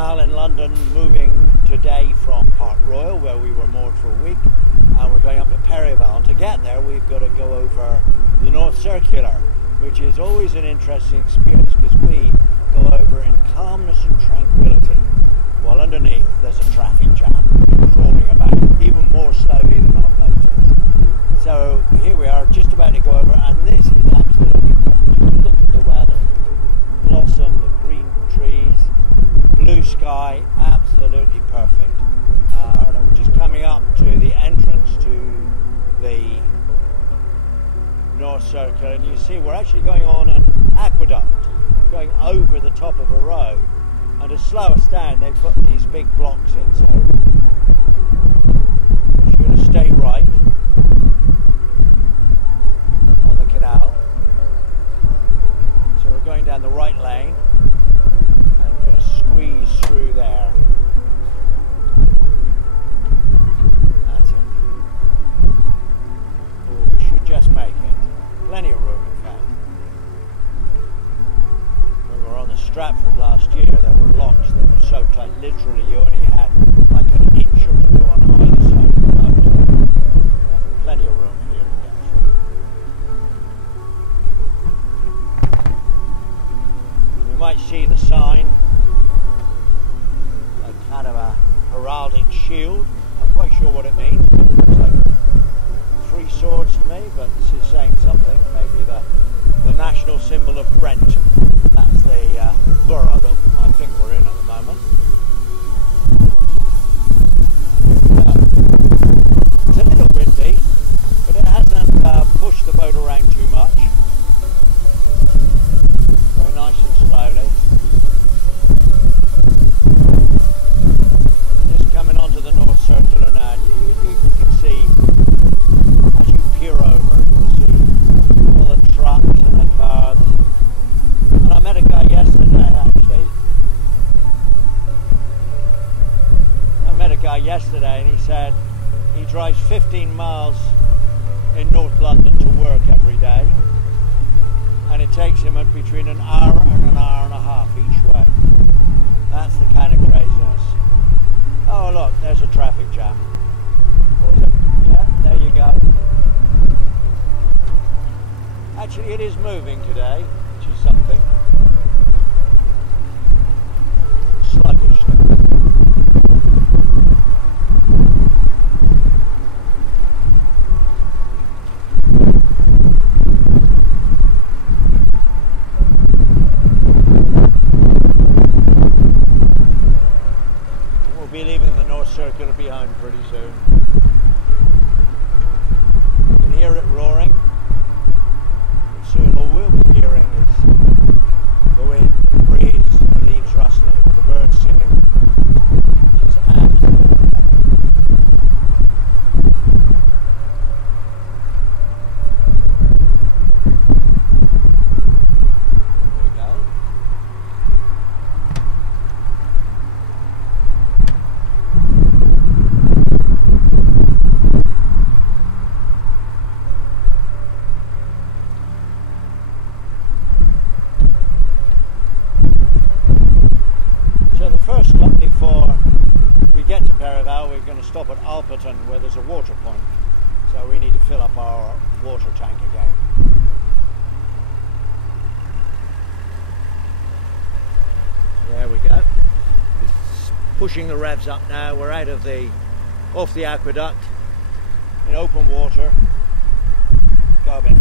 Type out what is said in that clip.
Canal in London, moving today from Park Royal, where we were moored for a week, and we're going up to Perivale. And to get there, we've got to go over the North Circular, which is always an interesting experience because we go over in calmness and tranquility, while underneath there's a traffic jam crawling about, even more slowly than on motors. So here we are, just about to go over, and this is absolutely perfect. Just look at the weather, blossom, the green trees, blue sky, absolutely perfect. And we're just coming up to the entrance to the North Circular, and you see we're actually going on an aqueduct, going over the top of a road, and to slow us down they put these big blocks in, so we're going to stay right on the canal. So we're going down the right lane and we're going to squeeze through there. That's it. Oh, we should just make it. Plenty of room, in fact. When we were on the Stratford last year, there were locks that were so tight, literally you only had like an inch or two on either side of the boat. Plenty of room here to get through. We might see the sign, like kind of a heraldic shield. I'm not quite sure what it means, but it looks like three swords to me, but this is saying something. Maybe the national symbol of Brent. That's the borough that I think we're in at the moment. It's a little windy, but it hasn't pushed the boat around too much. Very nice and slowly. Just coming onto the North Circular now. You can see, as you peer over, you'll see all the trucks and the cars. And I met a guy yesterday, actually. And he said he drives 15 miles in North London to work every day, and it takes him between an hour and a half each way. That's the kind of craziness. Oh look, there's a traffic jam. Or is it? Yeah, there you go. Actually, it is moving today, which is something. Sluggish though. We'll be leaving the North Circular behind pretty soon. You can hear it roaring. Soon all we'll be hearing is the wind, the breeze, the leaves rustling, the birds singing. It's absolutely There we go. First stop before we get to Perivale, we're going to stop at Alperton where there's a water point, so we need to fill up our water tank again. There we go. It's pushing the revs up now. We're out of off the aqueduct in open water. Go a bit